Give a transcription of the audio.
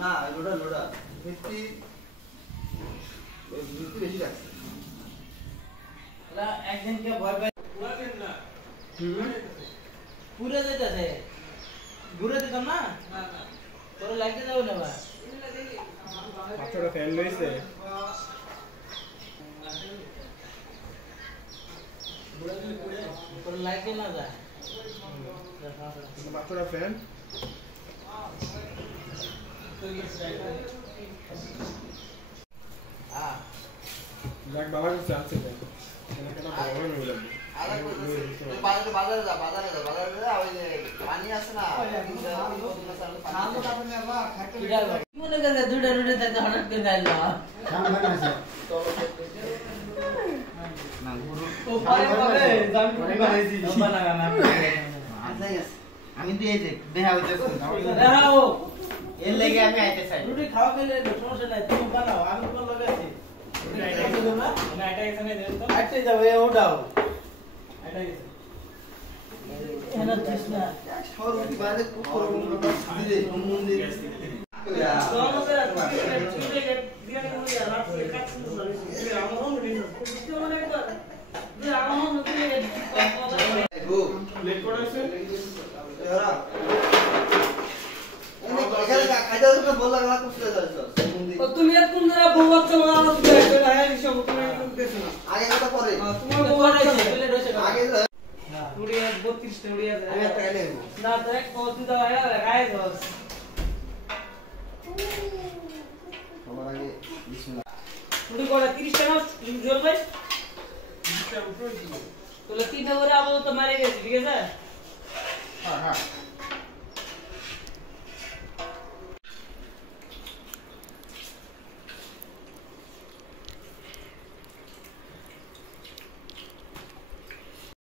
না লোডা লোডা ভিত্তি ভিত্তি বেশি রাখছে একদিন কে ভয় পাই পুরো যেতেছে ঘুরে দিতাম না তোর লাগতে যাবে না ভাই বাচ্চাটা ফ্যান লইছে তোর লাগতে না যায় বাচ্চাটা ফ্যান যাক বাবা কাছে আছে ফ্যান এটা বড় হয়ে যাবে বাজারে যা ওই যে পানি আছে না মনে করে দুটো রুটি থেকে হঠাৎ করে যাইলো না গুরু ও পারে পাবে জান করে বানাইছি বানাগা না আমি তো এই যে দেখা হইতেছে দাও এর লাগি আমি আইতে চাই রুটি খাওয়া গেলে সমস্যা নাই তুমি বানাও আমি কোন লগে আছি না এটা এখানে দেন তো আইতে যাবে ওটাও এটা গেছে এনা দিস না সরুটি বাইরে খুব করব দিলে মন্দির তুমি কোন ধরা বউ বাচ্চা লাগা তুমি আগে সব তুমি করতেছ না আগে কথা পরে তোমার বউ রয়েছে আগে টুড়ি 32 টুড়ি আছে আমি একটা এনে না ডাইরেক্ট কত দাও গায়ে দস সবার আগে বিসমিল্লাহ টুড়ি কোড়া 30 টাকা জোর ভাই 30 টাকা উঠো দিও তোলে 3 টাকা করে আপাতত মারি গেছে ঠিক আছে হ্যাঁ